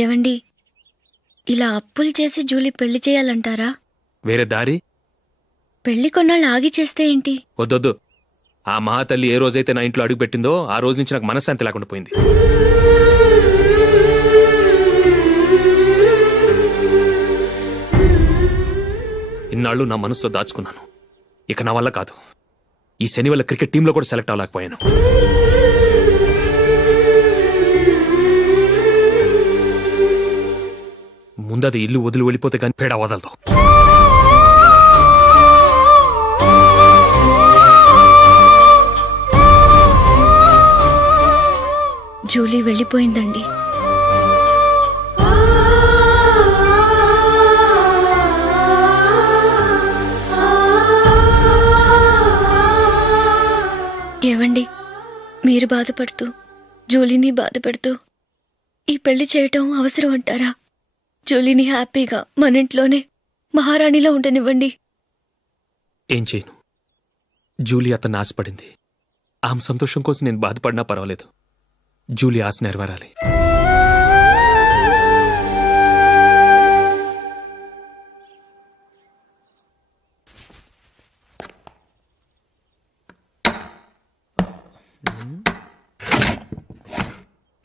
ఏవండి, ఇలా అప్పులు చేసి జూలీ పెళ్లి చేయాలంటారా? వేరే దారి? పెళ్లి కొన్నాళ్ళు ఆగి చేస్తే ఏంటి? వద్దొద్దు. ఆ మహాతల్లి ఏ రోజైతే నా ఇంట్లో అడుగుపెట్టిందో ఆ రోజు నుంచి నాకు మనశ్శాంతి లేకుండా పోయింది. ఇన్నాళ్ళు నా మనసులో దాచుకున్నాను. ఇక నా వల్ల కాదు. ఈ శని వల్ల క్రికెట్ టీంలో కూడా సెలెక్ట్ అవ్వలేకపోయాను. ముందది ఇల్లు వదిలి వెళ్ళిపోతే కానీ పేడ వదలదు. జూలీ వెళ్ళిపోయిందండి. ఏవండి, మీరు బాధపడుతూ జూలీని బాధపెడుతూ ఈ పెళ్లి చేయటం అవసరం అంటారా? జూలీని హ్యాపీగా మన ఇంట్లోనే మహారాణిలో ఉండనివ్వండి. ఏం చేయను? జూలీ అతన్ని ఆశపడింది. ఆమె సంతోషం కోసం నేను బాధపడినా పర్వాలేదు. జూలీ ఆశ నెరవేరాలి.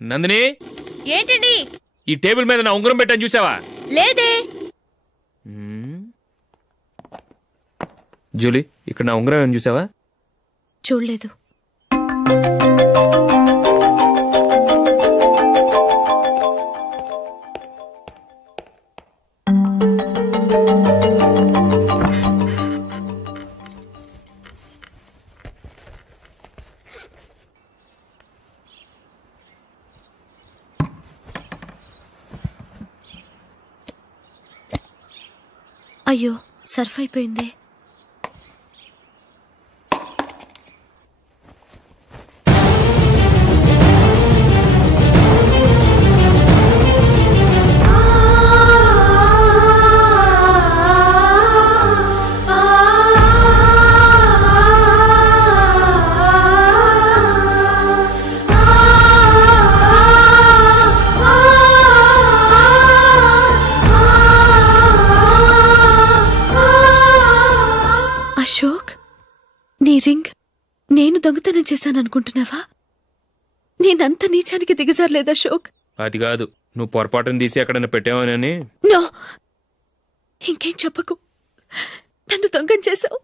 నందిని, ఏంటండి? ఈ టేబుల్ మీద నా ఉంగరం పెట్టని చూసావా? లేదే. జూలీ, ఇక్కడ నా ఉంగరం ఏమని చూసావా? చూడలేదు. అయ్యో, సర్ఫ్ అయిపోయిందే. అశోక్, నీ రింగ్ నేను దొంగతనం చేశాననుకుంటున్నావా? నేనంత నీచానికి దిగజారలేదు అశోక్. అది కాదు, నువ్వు పొరపాటును తీసి ఎక్కడైనా పెట్టావని. నో, ఇంకేం చెప్పకు. నన్ను దొంగం చేశావు.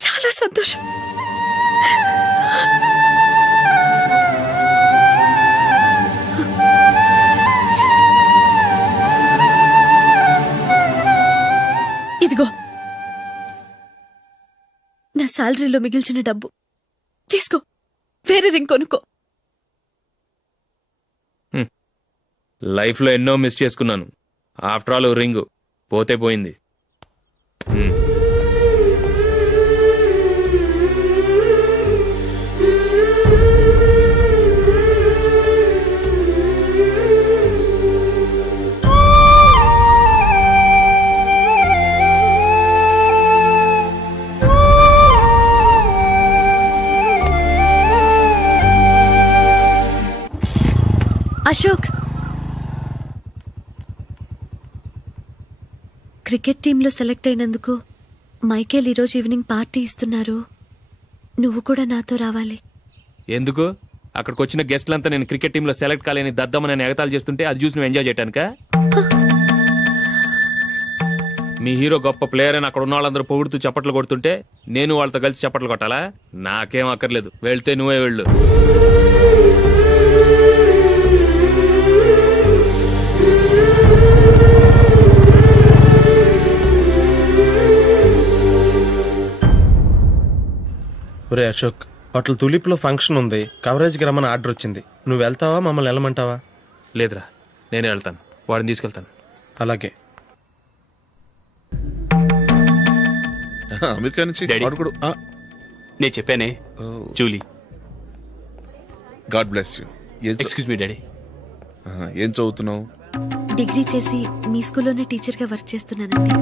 చాలా సంతోషం. ఇదిగో నా శాలరీలో మిగిల్చిన డబ్బు తీసుకో. వేరే రింగ్ కొనుక్కో. లైఫ్లో ఎన్నో మిస్ చేసుకున్నాను. ఆఫ్టర్ ఆల్ రింగ్ పోతే పోయింది. అశోక్, క్రికెట్ టీంలో సెలెక్ట్ అయినందుకు మైకేల్ ఈరోజు ఈవినింగ్ పార్టీ ఇస్తున్నారు. నువ్వు కూడా నాతో రావాలి. ఎందుకు? అక్కడికి వచ్చిన గెస్ట్లంతా నేను క్రికెట్ టీంలో సెలెక్ట్ కాలేని దద్దమని ఎగతాలు చేస్తుంటే అది చూసి నువ్వు ఎంజాయ్ చేయటానికా? మీ హీరో గొప్ప ప్లేయర్ అని అక్కడ ఉన్న వాళ్ళందరూ పొగుడుతూ చప్పట్లు కొడుతుంటే నేను వాళ్ళతో కలిసి చప్పట్లు కొట్టాలా? నాకేం అక్కర్లేదు. వెళ్తే నువ్వే వెళ్ళు. ఒరే అశోక్, హోటల్ తులిప్లో ఫంక్షన్ ఉంది. కవరేజ్కి రమ్మని ఆర్డర్ వచ్చింది. నువ్వు వెళ్తావా, మమ్మల్ని వెళ్ళమంటావా? లేదురా, నేనే వెళ్తాను. వాడిని తీసుకెళ్తాను. అలాగే. అమెరికా నుంచి నేను చెప్పానే, Julie. God bless you. Excuse me daddy. ఏం చదువుతున్నావు? డిగ్రీ చేసి మీ స్కూల్లోనే టీచర్గా వర్క్ చేస్తున్నానండి.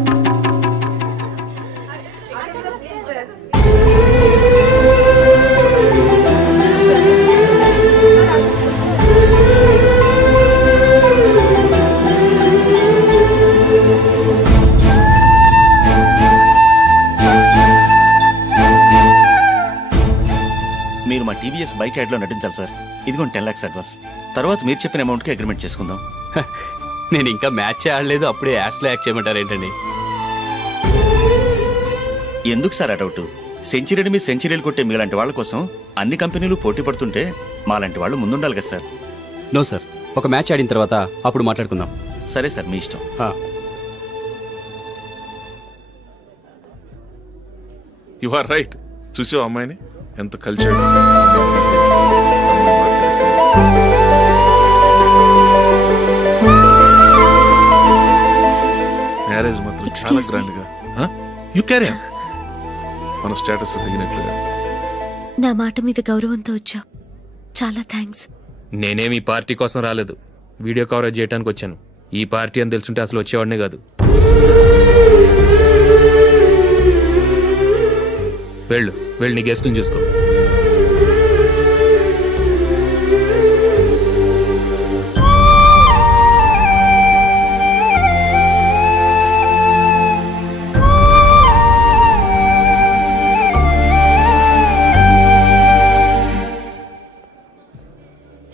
మీరు మా టీవీఎస్ బైక్ యాడ్లో నటించాలి సార్. ఇదిగోండి 10 lakhs అడ్వాన్స్. తర్వాత మీరు చెప్పిన అమౌంట్కి అగ్రిమెంట్ చేసుకుందాం. నేను ఇంకా మ్యాచ్ ఆడలేదు, అప్పుడే యాడ్స్లో యాక్ట్ చేయమంటారు ఏంటండి? ఎందుకు సార్ ఆ డౌట్? సెంచరీని మీ సెంచరీలు కొట్టే మీలాంటి వాళ్ళ కోసం అన్ని కంపెనీలు పోటీ పడుతుంటే మాలాంటి వాళ్ళు ముందుండాలి కదా సార్. నో సార్, ఒక మ్యాచ్ ఆడిన తర్వాత అప్పుడు మాట్లాడుకుందాం. సరే సార్, మీ ఇష్టం. You are right. చూసావు అమ్మాయిని ఎంత కలిసాడు. మ్యారేజ్ మాత్రం చాలా గ్రాండ్ గా. You carry on. మన స్టేటస్ తగినట్లుగా. నా మాట మీద గౌరవంతో వచ్చా. చాలా థ్యాంక్స్. నేనేమి ఈ పార్టీ కోసం రాలేదు, వీడియో కవరేజ్ చేయడానికి వచ్చాను. ఈ పార్టీ అని తెలుసుంటే అసలు వచ్చేవాడినే కాదు. వెళ్ళు వెళ్ళి నీ గెస్ట్ని చూసుకో.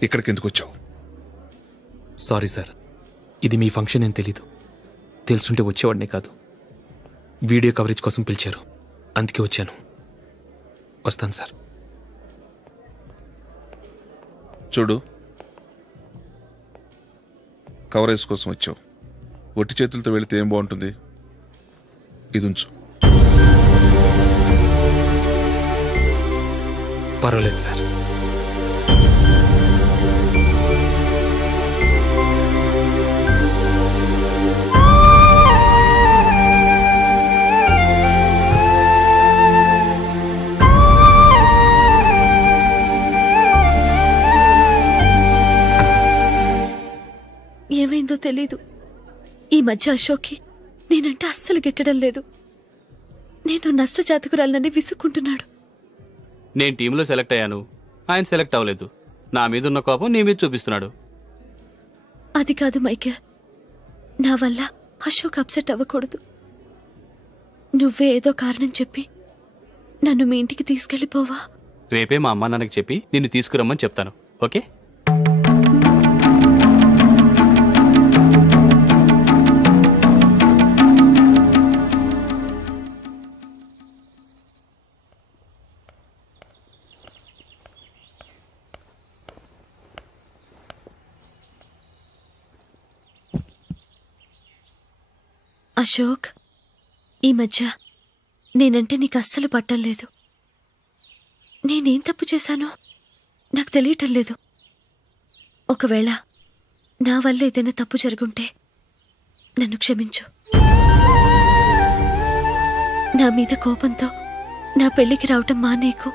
ఇక్కడికి ఎందుకు వచ్చావు? సారీ సార్, ఇది మీ ఫంక్షన్ అని తెలీదు. తెలుసుంటే వచ్చేవాడినే కాదు. వీడియో కవరేజ్ కోసం పిలిచారు, అందుకే వచ్చాను. వస్తాను సార్. చూడు, కవరేజ్ కోసం వచ్చావు. ఒట్టి చేతులతో వెళితే ఏం బాగుంటుంది? ఇది ఉంచు. పర్వాలేదు సార్. ఏమైందో తెలీదు. ఈ మధ్య అశోక్కి నేనంటే అస్సలు గిట్టడం లేదు. నేను నష్టజాతకురాలనని విసుక్కుంటున్నాడు. నేను టీంలో సెలెక్ట్ అయ్యాను, ఆయన సెలెక్ట్ అవ్వలేదు. నా మీద ఉన్న కోపం నీ మీద చూపిస్తున్నాడు. అది కాదు మైకేల్, నా వల్ల అశోక్ అప్సెట్ అవ్వకూడదు. నువ్వే ఏదో కారణం చెప్పి నన్ను మీ ఇంటికి తీసుకెళ్ళిపోవా? రేపే మా అమ్మ నాన్నకి చెప్పి నిన్ను తీసుకురమ్మని చెప్తాను. ఓకే? అశోక్, ఈ మధ్య నేనంటే నీకు అస్సలు పట్టం లేదు. నేనేం తప్పు చేశానో నాకు తెలియటం లేదు. ఒకవేళ నా వల్ల ఏదైనా తప్పు జరుగుంటే నన్ను క్షమించు. నా మీద కోపంతో నా పెళ్లికి రావటం మానేకు.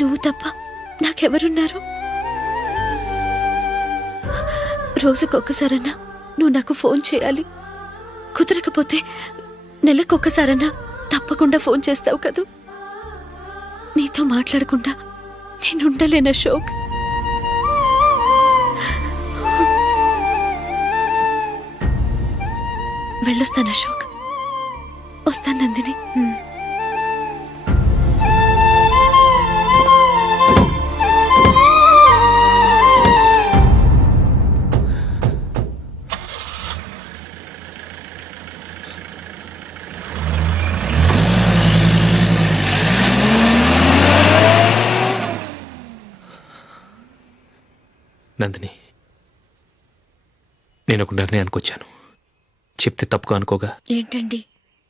నువ్వు తప్ప నాకెవరున్నారు? రోజుకొక్కసారన్నా నువ్వు నాకు ఫోన్ చేయాలి. కుదరకపోతే నెలకొక్కసారన్నా తప్పకుండా ఫోన్ చేస్తావు కదూ. నీతో మాట్లాడకుండా నేనుండలేను అశోక్. వెళ్ళొస్తాను అశోక్. వస్తాను నందిని. నందిని, నేను ఒక నిర్ణయానికి వచ్చాను. చెప్తే తప్పుగా అనుకోగా. ఏంటండి?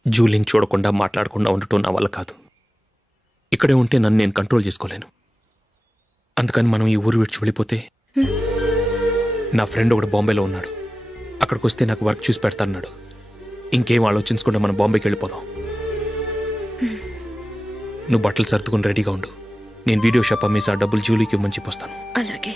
జూలీని చూడకుండా మాట్లాడకుండా ఉండటం నా వల్ల కాదు. ఇక్కడే ఉంటే నన్ను నేను కంట్రోల్ చేసుకోలేను. అందుకని మనం ఈ ఊరు విడిచి వెళ్ళిపోతే, నా ఫ్రెండ్ ఒకడు బాంబేలో ఉన్నాడు, అక్కడికి వస్తే నాకు వర్క్ చూసి పెడతాన్నాడు. ఇంకేం ఆలోచించకుండా మనం బాంబేకి వెళ్ళిపోదాం. నువ్వు బట్టలు సర్దుకుని రెడీగా ఉండు. నేను వీడియో షాప్ అమ్మేసి ఆ డబ్బులు జూలీకి ఇవ్వమని చెప్పొస్తాను. అలాగే.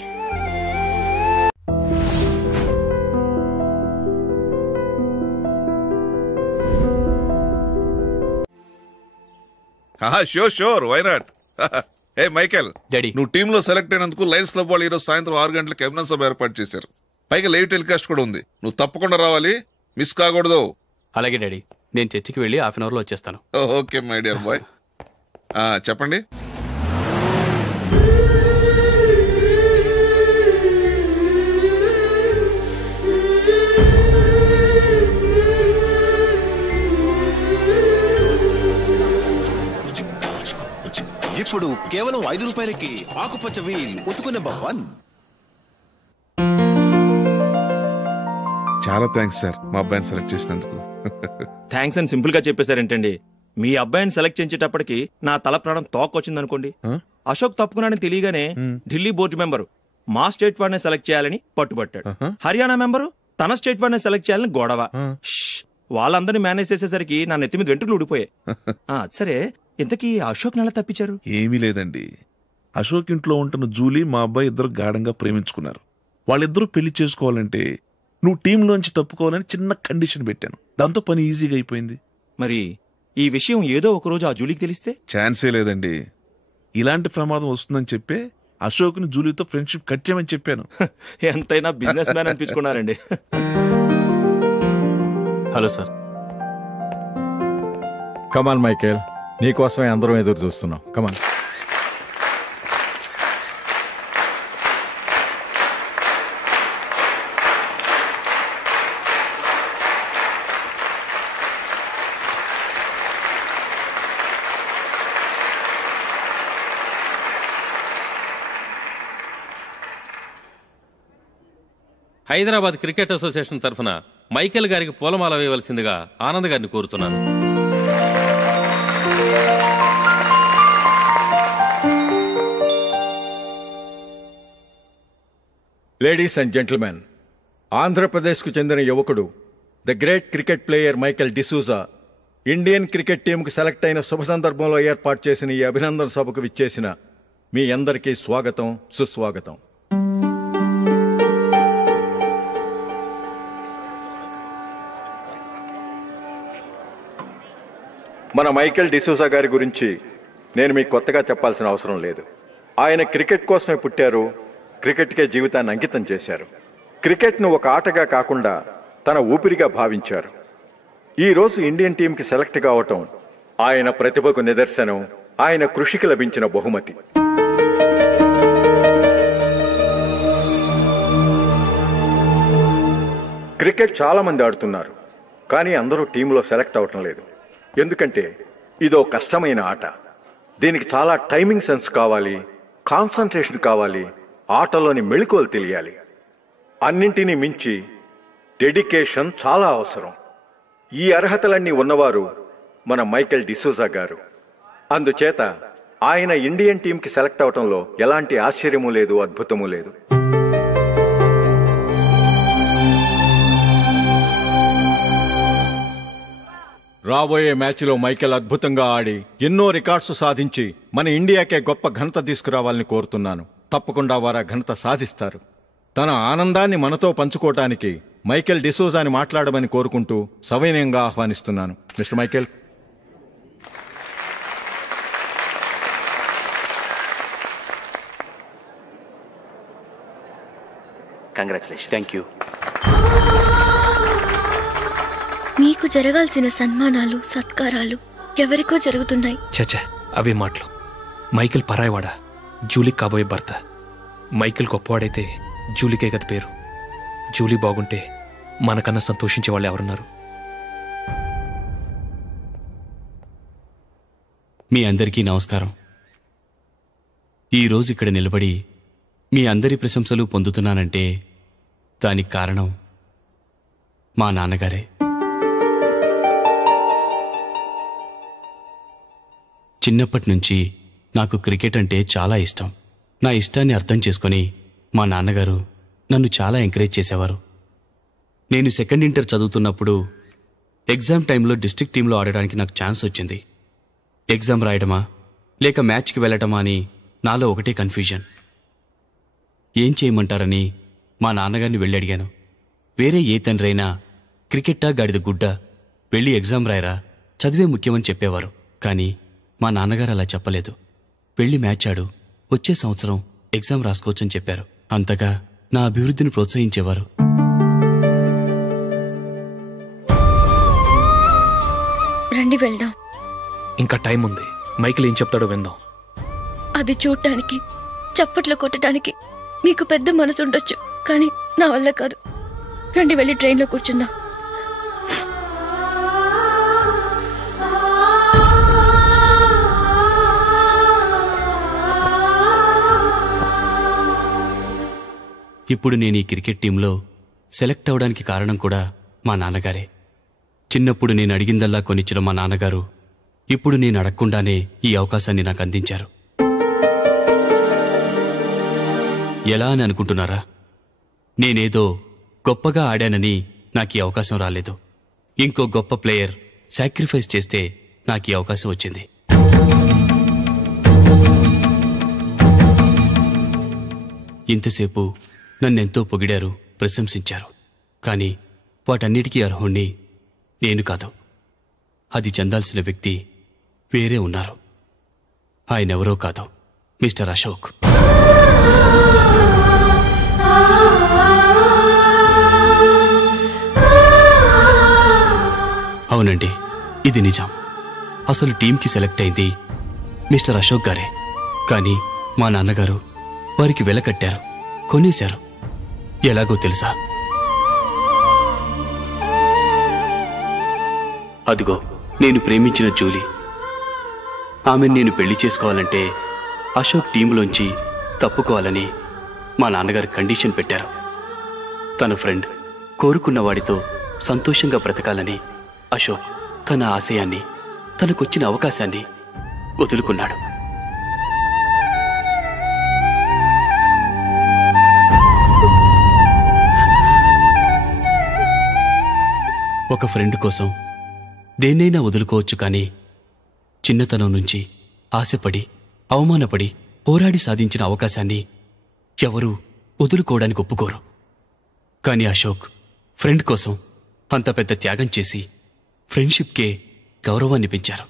Sure, why not? Hey Michael, daddy, నువ్వు టీంలో సెలెక్ట్ అయినందుకు లయన్స్ క్లబ్ వాళ్ళు ఈరోజు సాయంత్రం 6 గంటలకు అభినందన సభ ఏర్పాటు చేశారు. పైగా లైవ్ టెలికాస్ట్ కూడా ఉంది. నువ్వు తప్పకుండా రావాలి, మిస్ కాకూడదు. అలాగే డాడీ, నేను చర్చికి వెళ్ళి 1/2 అవర్లో వచ్చేస్తాను. Okay my dear bye. చెప్పండి. ఇప్పుడు కేవలం 5 రూపాయలకి ఆకుపచ్చ వీల్ ఉతుకు నెంబర్ 1. చాలా థ్యాంక్స్ సార్ మా అబ్బాయిని సెలెక్ట్ చేసినందుకు. థ్యాంక్స్ అని సింపుల్ గా చెప్పేశారేంటండి? మీ అబ్బాయిని సెలెక్ట్ చేసేటప్పటికి నా తల ప్రాణం తోకొచ్చిందనుకోండి. అశోక్ తప్పుకున్నాడని తెలియగానే ఢిల్లీ బోర్డు మెంబరు మా స్టేట్ వాడిని సెలెక్ట్ చేయాలని పట్టుబట్టాడు. హర్యానా మెంబరు తన స్టేట్ వాడిని సెలెక్ట్ చేయాలని గొడవ. వాళ్ళందరినీ మేనేజ్ చేసేసరికి నా నెత్తి మీద వెంట్రుకలు ఊడిపోయాయి. సరే, ఇంతకీ అశోక్ నెల తప్పించారు? ఏమీ లేదండి, అశోక్ ఇంట్లో ఉంటున్న జూలీ మా అబ్బాయి ఇద్దరు గాఢంగా ప్రేమించుకున్నారు. వాళ్ళిద్దరూ పెళ్లి చేసుకోవాలంటే నువ్వు టీంలోంచి తప్పుకోవాలని చిన్న కండిషన్ పెట్టాను. దాంతో పని ఈజీగా అయిపోయింది. మరి ఈ విషయం ఏదో ఒకరోజు ఆ జూలీకి తెలిస్తే? ఛాన్సే లేదండి. ఇలాంటి ప్రమాదం వస్తుందని చెప్పే అశోక్ని జూలీతో ఫ్రెండ్షిప్ కట్ చేయమని చెప్పాను. ఎంతైనా బిజినెస్ మ్యాన్ అనిపించుకున్నారండి. Hello sir. కమాన్ మైకేల్, నీకోసమే అందరం ఎదురు చూస్తున్నాం. కమాన్. హైదరాబాద్ క్రికెట్ అసోసియేషన్ తరఫున మైకేల్ గారికి పూలమాల వేయవలసిందిగా ఆనంద్ గారిని కోరుతున్నాను. లేడీస్ అండ్ జెంటిల్మెన్, ఆంధ్రప్రదేశ్కు చెందిన యువకుడు the great cricket player Michael D'Souza Indian cricket టీంకు సెలెక్ట్ అయిన శుభ సందర్భంలో ఏర్పాటు చేసిన ఈ అభినందన సభకు విచ్చేసిన మీ అందరికీ స్వాగతం, సుస్వాగతం. మన మైకేల్ డిసూజా గారి గురించి నేను మీకు కొత్తగా చెప్పాల్సిన అవసరం లేదు. ఆయన క్రికెట్ కోసమే పుట్టారు, క్రికెట్కే జీవితాన్ని అంకితం చేశారు. క్రికెట్ను ఒక ఆటగా కాకుండా తన ఊపిరిగా భావించారు. ఈరోజు ఇండియన్ టీంకి సెలెక్ట్ కావటం ఆయన ప్రతిభకు నిదర్శనం, ఆయన కృషికి లభించిన బహుమతి. క్రికెట్ చాలా మంది ఆడుతున్నారు, కానీ అందరూ టీంలో సెలెక్ట్ అవటం లేదు. ఎందుకంటే ఇదో కష్టమైన ఆట. దీనికి చాలా టైమింగ్ సెన్స్ కావాలి, కాన్సంట్రేషన్ కావాలి, ఆటలోని మెళకువలు తెలియాలి. అన్నింటినీ మించి డెడికేషన్ చాలా అవసరం. ఈ అర్హతలన్నీ ఉన్నవారు మన మైకేల్ డిసూజా గారు. అందుచేత ఆయన ఇండియన్ టీంకి సెలెక్ట్ అవటంలో ఎలాంటి ఆశ్చర్యమూ లేదు, అద్భుతమూ లేదు. రాబోయే మ్యాచ్లో మైకేల్ అద్భుతంగా ఆడి ఎన్నో రికార్డ్స్ సాధించి మన ఇండియాకే గొప్ప ఘనత తీసుకురావాలని కోరుతున్నాను. తప్పకుండా వారు ఘనత సాధిస్తారు. తన ఆనందాన్ని మనతో పంచుకోవటానికి మైకేల్ డిసూజాని మాట్లాడమని కోరుకుంటూ సవినయంగా ఆహ్వానిస్తున్నాను. Mister Michael. Congratulation. Thank you. మీకు జరగాల్సిన సన్మానాలు, సత్కారాలు ఎవరికో జరుగుతున్నాయి. చచ్చా, అవే మాటలు. మైకేల్ పరాయవాడా, జూలీ కాబోయే భర్త. మైకేల్ గొప్పవాడైతే జూలీకే కదా పేరు. జూలీ బాగుంటే మనకన్నా సంతోషించే వాళ్ళు ఎవరున్నారు? మీ అందరికీ నమస్కారం. ఈరోజు ఇక్కడ నిలబడి మీ అందరి ప్రశంసలు పొందుతున్నానంటే దానికి కారణం మా నాన్నగారే. చిన్నప్పటి నుంచి నాకు క్రికెట్ అంటే చాలా ఇష్టం. నా ఇష్టాన్ని అర్థం చేసుకొని మా నాన్నగారు నన్ను చాలా ఎంకరేజ్ చేసేవారు. నేను సెకండ్ ఇంటర్ చదువుతున్నప్పుడు ఎగ్జామ్ టైంలో డిస్ట్రిక్ట్ టీంలో ఆడడానికి నాకు ఛాన్స్ వచ్చింది. ఎగ్జామ్ రాయడమా లేక మ్యాచ్కి వెళ్ళటమా అని నాలో ఒకటే కన్ఫ్యూజన్. ఏం చేయమంటారని మా నాన్నగారిని వెళ్ళి అడిగాను. వేరే ఏ తండ్రైనా క్రికెట్టా గాడిద గుడ్డ, వెళ్ళి ఎగ్జామ్ రాయరా, చదివే ముఖ్యమని చెప్పేవారు. కానీ మా నాన్నగారు అలా చెప్పలేదు. వెళ్ళి మ్యాచ్ ఆడు, వచ్చే సంవత్సరం ఎగ్జామ్ రాసుకోవచ్చని చెప్పారు. అంతగా నా అభివృద్ధిని ప్రోత్సహించేవారు. రండి వెళ్దాం. ఇంకా టైం ఉంది. మైకేల్ ఏం చెప్తాడో విందాం. అది చూడటానికి, చప్పట్లు కొట్టడానికి మీకు పెద్ద మనసు ఉండొచ్చు, కానీ నా వల్ల కాదు. రండి వెళ్ళి ట్రైన్లో కూర్చుందాం. ఇప్పుడు నేను ఈ క్రికెట్ టీంలో సెలెక్ట్ అవడానికి కారణం కూడా మా నాన్నగారే. చిన్నప్పుడు నేను అడిగిందల్లా కొనిచ్చిన మా నాన్నగారు ఇప్పుడు నేను అడగకుండానే ఈ అవకాశాన్ని నాకు అందించారు. ఎలా అని అనుకుంటున్నారా? నేనేదో గొప్పగా ఆడానని నాకు ఈ అవకాశం రాలేదు. ఇంకో గొప్ప ప్లేయర్ సాక్రిఫైస్ చేస్తే నాకు ఈ అవకాశం వచ్చింది. ఇంతసేపు నన్నెంతో పొగిడారు, ప్రశంసించారు. కానీ వాటన్నిటికీ అర్హుణ్ణి నేను కాదు. అది చెందాల్సిన వ్యక్తి వేరే ఉన్నారు. ఆయనెవరో కాదు, మిస్టర్ అశోక్. అవునండి, ఇది నిజం. అసలు టీంకి సెలెక్ట్ అయింది మిస్టర్ అశోక్ గారే. కానీ మా నాన్నగారు వారికి వెల కట్టారు, కొనేశారు. ఎలాగో తెలుసా? అదిగో నేను ప్రేమించిన జూలీ. ఆమెను నేను పెళ్లి చేసుకోవాలంటే అశోక్ టీంలోంచి తప్పుకోవాలని మా నాన్నగారు కండిషన్ పెట్టారు. తన ఫ్రెండ్ కోరుకున్న వాడితో సంతోషంగా బ్రతకాలని అశోక్ తన ఆశయాన్ని, తనకొచ్చిన అవకాశాన్ని వదులుకున్నాడు. ఒక ఫ్రెండ్ కోసం దేన్నైనా వదులుకోవచ్చు, కానీ చిన్నతనం నుంచి ఆశపడి, అవమానపడి, పోరాడి సాధించిన అవకాశాన్ని ఎవరూ వదులుకోవడానికి ఒప్పుకోరు. కానీ అశోక్ ఫ్రెండ్ కోసం అంత పెద్ద త్యాగం చేసి ఫ్రెండ్షిప్కే గౌరవాన్ని పెంచారు.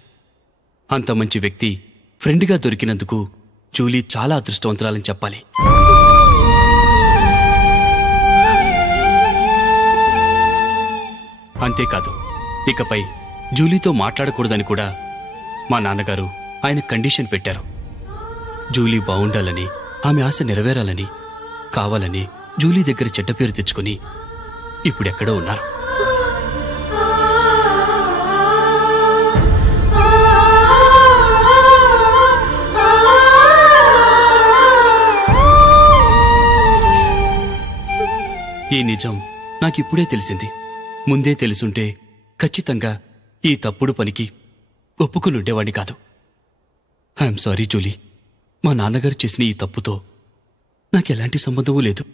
అంత మంచి వ్యక్తి ఫ్రెండ్గా దొరికినందుకు జూలీ చాలా అదృష్టవంతురాలని చెప్పాలి. అంతేకాదు, ఇకపై జూలీతో మాట్లాడకూడదని కూడా మా నాన్నగారు ఆయన కండిషన్ పెట్టారు. జూలీ బాగుండాలని, ఆమె ఆశ నెరవేరాలని, కావాలని జూలీ దగ్గర చెడ్డ పేరు తెచ్చుకుని ఇప్పుడెక్కడో ఉన్నారు. ఈ నిజం నాకిప్పుడే తెలిసింది. ముందే తెలుసుంటే ఖచ్చితంగా ఈ తప్పుడు పనికి ఒప్పుకుని ఉండేవాడిని కాదు. I'm sorry Julie. మా నాన్నగారు చేసిన ఈ తప్పుతో నాకెలాంటి సంబంధమూ లేదు.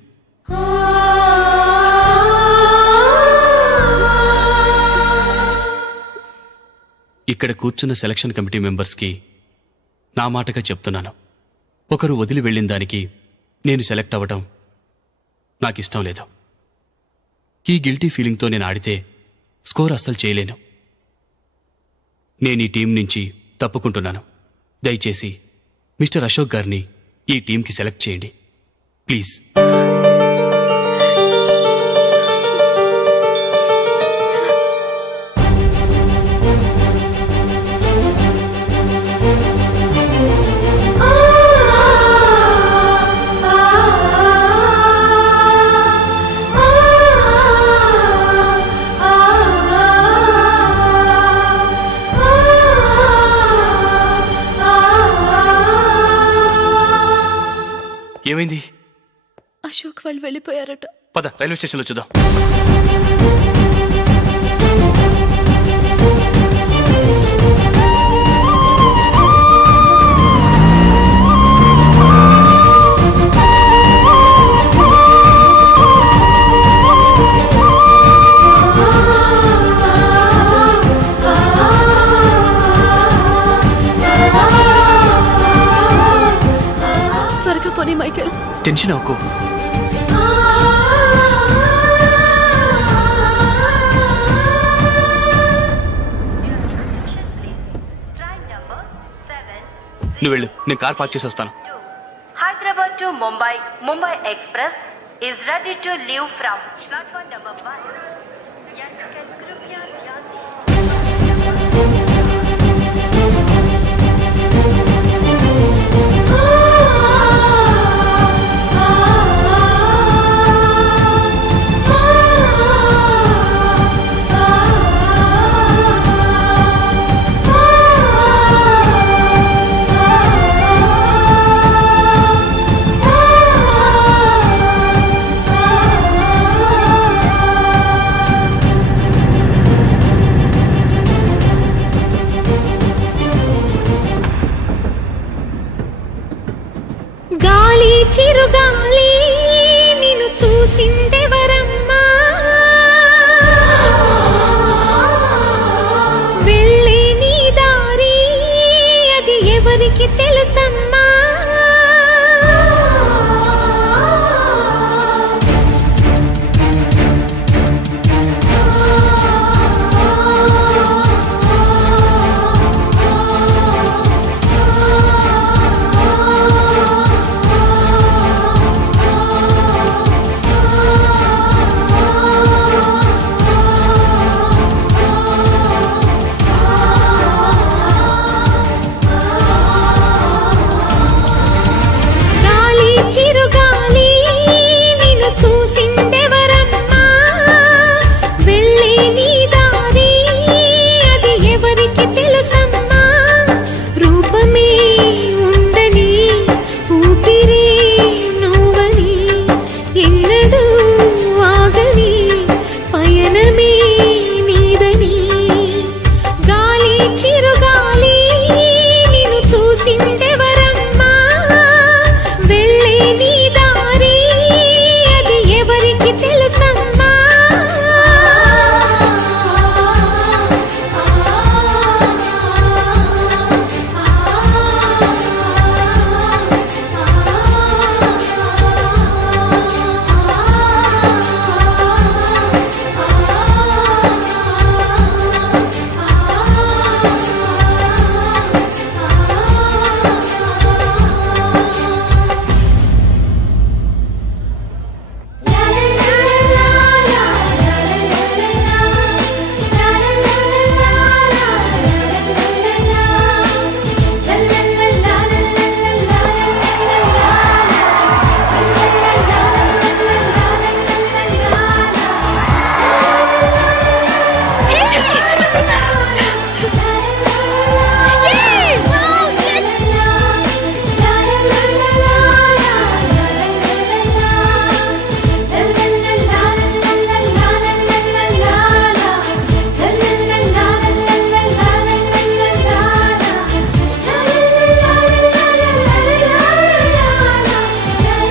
ఇక్కడ కూర్చున్న సెలక్షన్ కమిటీ మెంబర్స్కి నా మాటగా చెప్తున్నాను. ఒకరు వదిలి వెళ్ళిన దానికి నేను సెలెక్ట్ అవ్వటం నాకిష్టం లేదు. ఈ గిల్టీ ఫీలింగ్తో నేను ఆడితే స్కోర్ అస్సలు చేయలేను. నేను ఈ టీం నుంచి తప్పుకుంటున్నాను. దయచేసి మిస్టర్ అశోక్ గారిని ఈ టీంకి సెలెక్ట్ చేయండి ప్లీజ్. ఏమైంది? అశోక్ వాళ్ళు వెళ్ళిపోయారట. పద రైల్వే స్టేషన్లో చూద్దాం. త్వరగా పోనీ మైకేల్. టెన్షన్ అవ్వకు. నువ్వు వెళ్ళు, నేను కార్ పార్క్ చేసి వస్తాను. Hyderabad to Mumbai, Mumbai Express is ready to leave from platform number 1. చిరుగాలి నిన్ను చూసిందెవరమ్మా వెళ్ళే నీ దారి అది ఎవరికి తెలుసమ్మా